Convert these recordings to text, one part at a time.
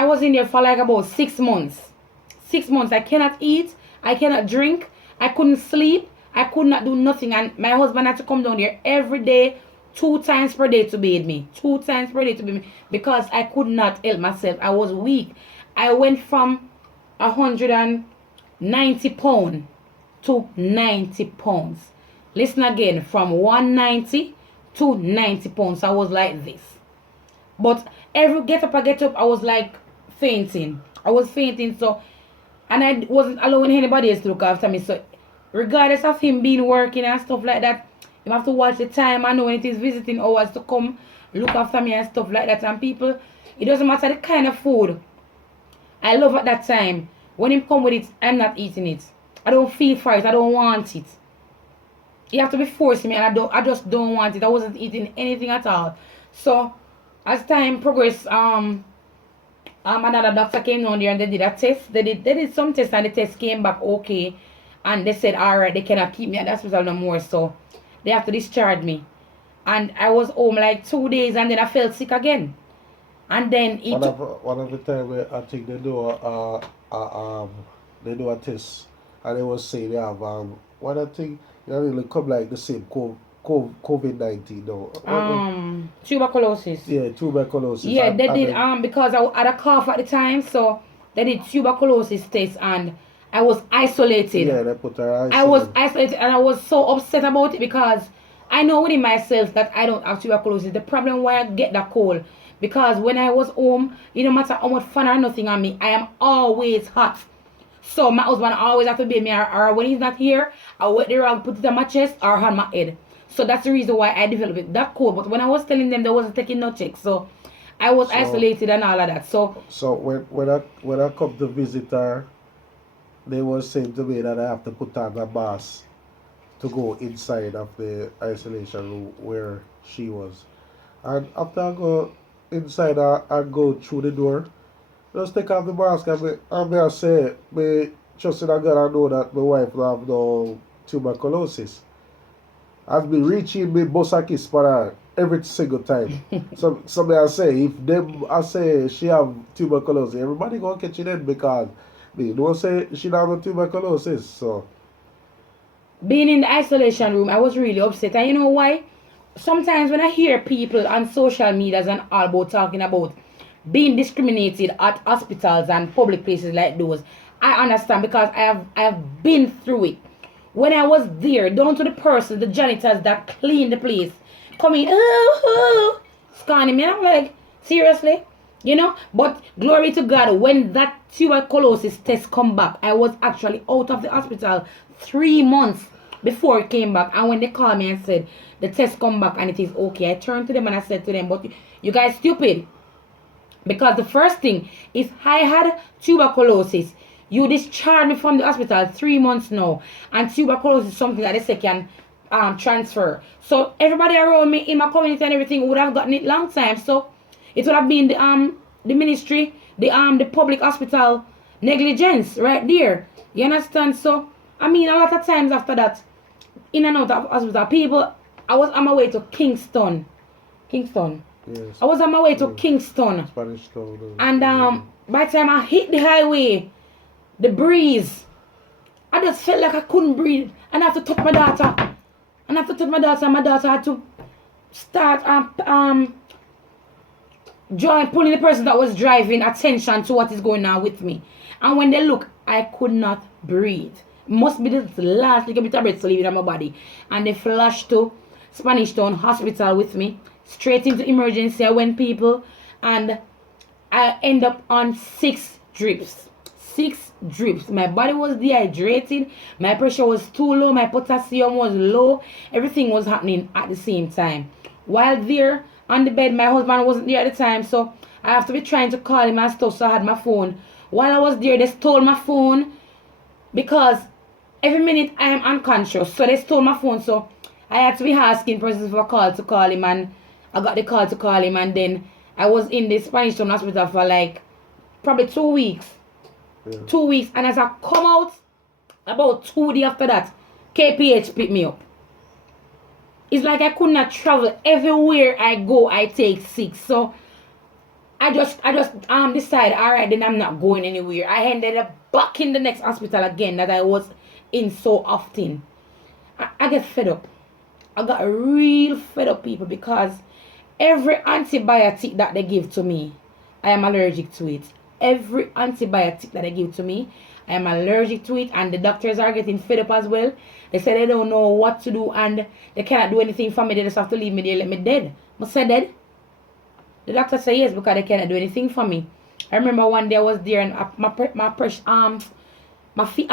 I was in there for like about 6 months. 6 months. I cannot eat. I cannot drink. I couldn't sleep. I could not do nothing. And my husband had to come down there every day, 2 times per day to bathe me. 2 times per day to bathe me. Because I could not help myself. I was weak. I went from 190 pounds to 90 pounds. Listen again. From 190 to 90 pounds. I was like this. But every get up, I was like fainting. I was fainting. So, and I wasn't allowing anybody else to look after me. So, regardless of him being working and stuff like that, you have to watch the time. I know when it is visiting hours to come look after me and stuff like that. And people, it doesn't matter the kind of food I love at that time. When him come with it, I'm not eating it. I don't feel for it. I don't want it. You have to be forcing me, and I just don't want it. I wasn't eating anything at all. So as time progressed, another doctor came down there and they did a test. They did some tests and the test came back okay. And they said, alright, they cannot keep me at the hospital no more, so they have to discharge me. And I was home like 2 days and then I felt sick again. And then one of the time where I think they do a test and they was saying they have what I think you really come like the same COVID-19 now. Tuberculosis. Yeah, tuberculosis. Yeah, they did because I had a cough at the time, so they did tuberculosis test and I was isolated. Yeah, they put her isolated. I was isolated and I was so upset about it because I know within myself that I don't have tuberculosis. The problem why I get that cold, because when I was home, it don't matter how much fun or nothing on me, I am always hot. So my husband always have to be me, or when he's not here, I wet the rag, put it on my chest or on my head. So that's the reason why I developed it that cold. But when I was telling them, they wasn't taking no check. So I was isolated and all of that. So when I come to visit her, they were saying to me that I have to put on a mask to go inside of the isolation room where she was. And after I go inside, I go through the door, just take off the mask and I say, me trust in God, I know that my wife have no tuberculosis. I've been reaching me bust a kiss for her every single time. So me I say, if them I say she have tuberculosis, everybody gonna catch it then because they don't say she don't have tuberculosis. So being in the isolation room, I was really upset. And you know why? Sometimes when I hear people on social medias and all about talking about being discriminated at hospitals and public places like those, I understand because I have been through it. When I was there, down to the person, the janitors that clean the place, coming, scanning me, and I'm like, seriously? You know? But glory to God, when that tuberculosis test come back, I was actually out of the hospital 3 months before it came back. And when they called me and said, the test come back and it is okay, I turned to them and I said to them, but you guys stupid. Because the first thing, if I had tuberculosis, you discharged me from the hospital 3 months now. And tuberculosis is something that they say can transfer. So everybody around me in my community and everything would have gotten it long time. So it would have been the ministry, the public hospital negligence right there. You understand? So I mean, a lot of times after that, in and out of hospital, people, I was on my way to Kingston. yes. I was on my way to Kingston. Spanish Town. And by the time I hit the highway, the breeze, I just felt like I couldn't breathe. And I have to touch my daughter. And my daughter had to start pulling the person that was driving attention to what is going on with me. And when they look, I could not breathe. Must be the last little bit of breath leaving in my body. And they flashed to Spanish Town Hospital with me. Straight into emergency. I went, people, and I end up on 6 drips. 6 drips. My body was dehydrated. My pressure was too low. My potassium was low. Everything was happening at the same time. While there on the bed, my husband wasn't there at the time, so I have to be trying to call him and stuff. So I had my phone. While I was there, they stole my phone because every minute I am unconscious. So they stole my phone. So I had to be asking persons for a call to call him, and I got the call to call him, and then I was in the Spanish Town Hospital for like probably 2 weeks. Yeah. 2 weeks, and as I come out, about 2 days after that, KPH picked me up. It's like I could not travel. Everywhere I go, I take 6. So I just decide, all right, then I'm not going anywhere. I ended up back in the next hospital again that I was in so often. I get fed up. I got real fed up, people, because every antibiotic that they give to me, I am allergic to it. Every antibiotic that they give to me, I am allergic to it, and the doctors are getting fed up as well. They say they don't know what to do and they cannot do anything for me. They just have to leave me there, let me dead. I said dead. The doctor said yes because they cannot do anything for me. I remember one day I was there and I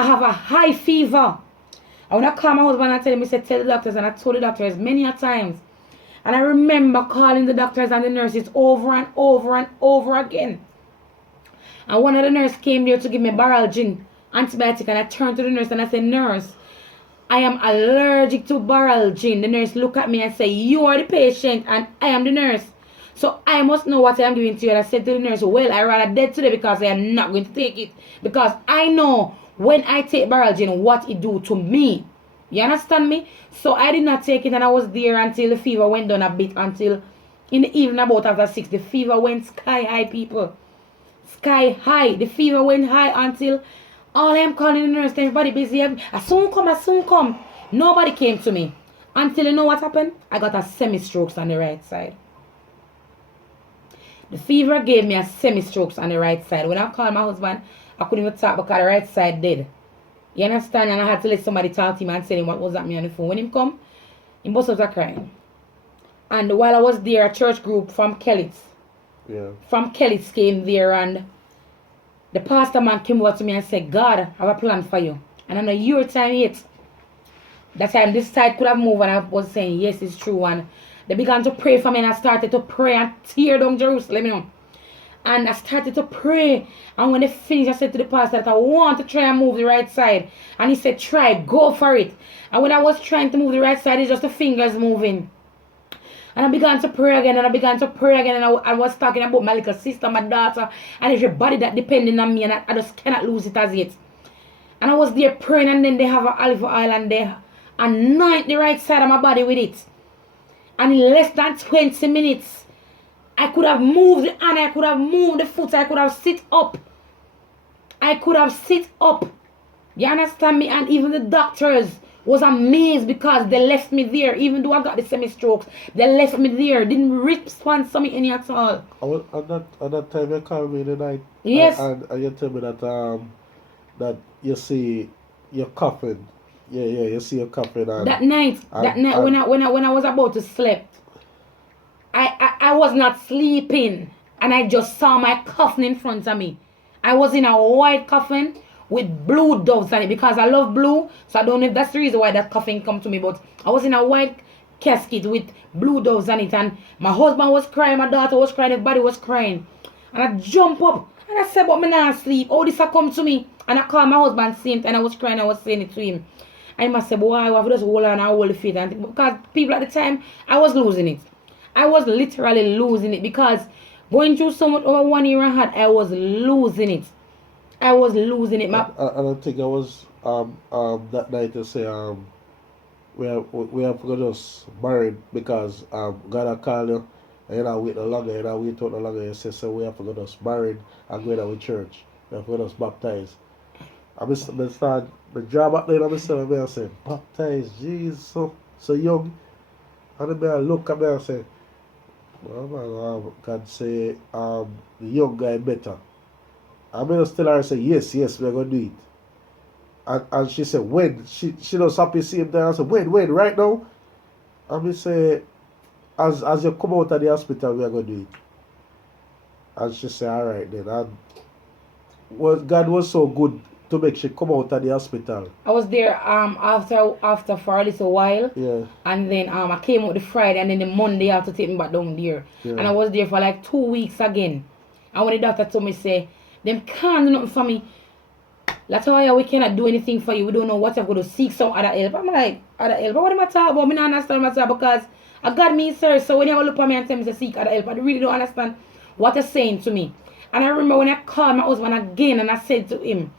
have a high fever. I when I call my husband and tell him, I said, tell the doctors, and I told the doctors many a times. And I remember calling the doctors and the nurses over and over and over again. And one of the nurses came there to give me Baralgin antibiotic, and I turned to the nurse and I said, nurse, I am allergic to Baralgin. The nurse looked at me and said, you are the patient and I am the nurse. So I must know what I am doing to you. And I said to the nurse, well, I rather dead today because I am not going to take it. Because I know when I take Baralgin what it do to me. You understand me? So I did not take it, and I was there until the fever went down a bit, until in the evening about after 6. The fever went sky high, people. Sky high. The fever went high until all I'm calling the nurse, everybody busy. I soon come. Nobody came to me. Until you know what happened? I got a semi-strokes on the right side. The fever gave me a semi-strokes on the right side. When I called my husband, I couldn't even talk because the right side dead. You understand? And I had to let somebody talk to him and tell him what was happening on the phone. When him come, he burst out crying. And while I was there, a church group from Kelly's. Yeah. From Kelly's came there, and the pastor man came over to me and said, God, I have a plan for you. And I know your time yet. That time this side could have moved, and I was saying, yes, it's true. And they began to pray for me, and I started to pray and tear down Jerusalem, you know. And I started to pray. And when they finished, I said to the pastor that I want to try and move the right side. And he said, try, go for it. And when I was trying to move the right side, it's just the fingers moving. And I began to pray again, and I was talking about my little sister, my daughter, and everybody that depending on me, and I just cannot lose it as yet. And I was there praying, and then they have an olive oil, and they anoint the right side of my body with it. And in less than 20 minutes, I could have moved the hand, I could have moved the foot, I could have sit up. You understand me? And even the doctors was amazed because they left me there. Even though I got the semi-strokes, they left me there. Didn't respond to me any at all. At that time you called me the night. Yes. And you tell me that you see you're coughing. Yeah, you see you're coughing. And, that night when I was about to sleep, I was not sleeping, and I just saw my coffin in front of me. I was in a white coffin with blue doves on it because I love blue, so I don't know if that's the reason why that coffin come to me, but I was in a white casket with blue doves on it, and my husband was crying, my daughter was crying, everybody was crying. And I jump up and I said, but me not sleep. Oh, this a come to me. And I called my husband same time, and I was crying, I was saying it to him. And he must say, boy, I have to just hold on and hold the faith. And because people at the time, I was losing it. I was literally losing it because going through so much over 1 year and a half, I was losing it. I don't think I was that night to say we have to just married because God will call you and you know wait no longer, you know wait out no longer. You say so we have to go just married and go to our church. We have to go just baptized. I start the job back then. I say baptized, Jesus, so young. And then I look at me and say, well, man, God say the young guy better. I'm gonna tell her, say yes, we're gonna do it. And she said when? She does happy same time. I said when right now? And me say as you come out of the hospital we're gonna do it. And she said alright then. And God was so good to make she come out of the hospital. I was there after for a little while. Yeah. And then I came out the Friday, and then the Monday I have to take me back down there. Yeah. And I was there for like 2 weeks again. And when the doctor told me, say, them can't do nothing for me. Latoya, we cannot do anything for you. We don't know what you're going to seek some other help. I'm like, other help? But what am I talking about? I don't understand what I'm talking because I got me, sir. So when you look at me and tell me to seek other help, I really don't understand what you're saying to me. And I remember when I called my husband again and I said to him,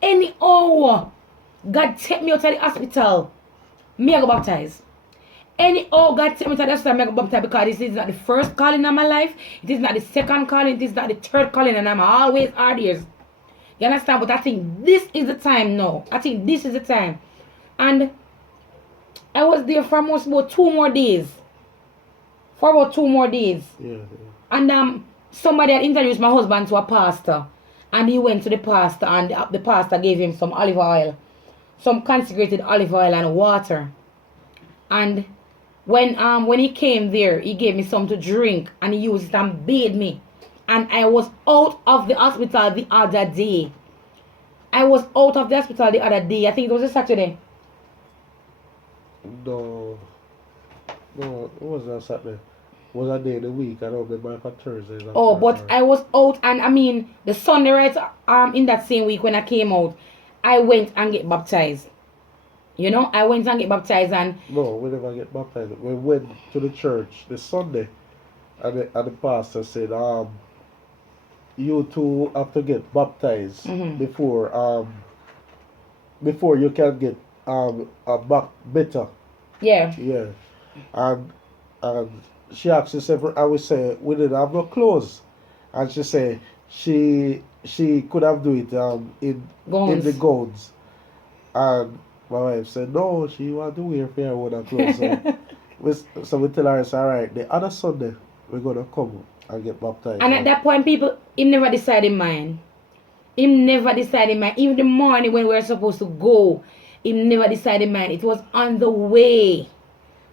any hour God take me out of the hospital, me I go baptize. Any God tell me to that's why I make baptize, because this is not the first calling in my life. It is not the second calling. It is not the third calling, and I'm always hard years. You understand? But I think this is the time now. I think this is the time. And I was there for almost about 2 more days. For about 2 more days. Yeah. And somebody had introduced my husband to a pastor. And he went to the pastor, and the pastor gave him some olive oil. Some consecrated olive oil and water. And when he came there, he gave me some to drink, and he used it and bathed me. And I was out of the hospital the other day. I think it was a Saturday. No, it wasn't a Saturday. It was a day of the week. I don't remember if it Thursday. Oh, but I was out, and I mean the Sunday right in that same week when I came out, I went and get baptized. You know, I went and get baptized, and no, we never get baptized. We went to the church this Sunday, and the pastor said, you two have to get baptized before you can get back better. Yeah. Yeah. And she asked herself, I would say we didn't have no clothes. And she said she could have do it in the gowns. And my wife said no, she want to wear fair one of clothes. So we tell her, it's alright, the other Sunday we're gonna come and get baptized. And at that point, him never decided in mind. Even the morning when we were supposed to go, him never decided in mind. It was on the way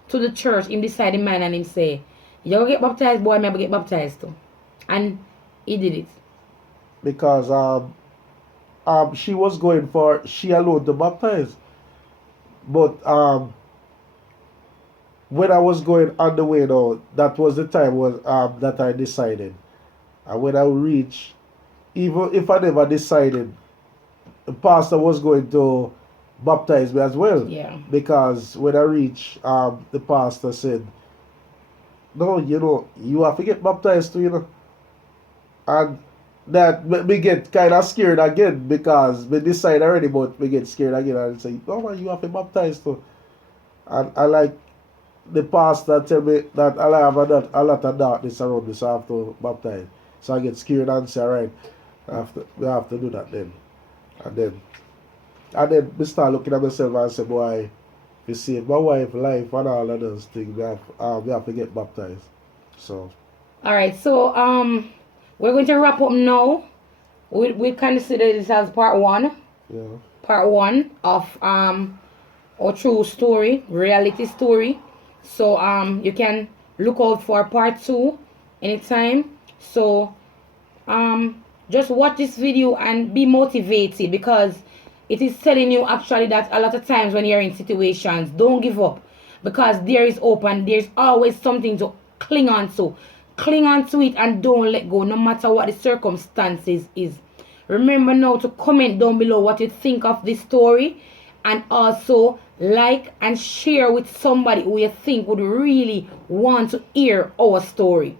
to the church, him decided in mind, and him say, you gonna get baptized, boy, maybe get baptized too. And he did it. Because she was going for she alone to baptize. But when I was going on the way now, that was the time that I decided. And when I reached, even if I never decided, the pastor was going to baptize me as well. Yeah. Because when I reached, the pastor said, no, you have to get baptized too, And that made me get kind of scared again, because we decided already, but we get scared again and say, no man, you have to baptize too. And I like the pastor tell me that I have a lot of darkness around me, so I have to baptize. So I get scared and say, alright, we have to do that then. And then I start looking at myself and say, boy, you see my wife life and all of those things, we have to get baptized. So alright, so we're going to wrap up now. We consider this as part one. yeah. Part one of our true story, reality story. So you can look out for part 2 anytime. So just watch this video and be motivated, because it is telling you actually that a lot of times when you're in situations, don't give up, because there is hope and there's always something to cling on to. Cling on to it and don't let go, no matter what the circumstances is. Remember now to comment down below what you think of this story, and also like and share with somebody who you think would really want to hear our story.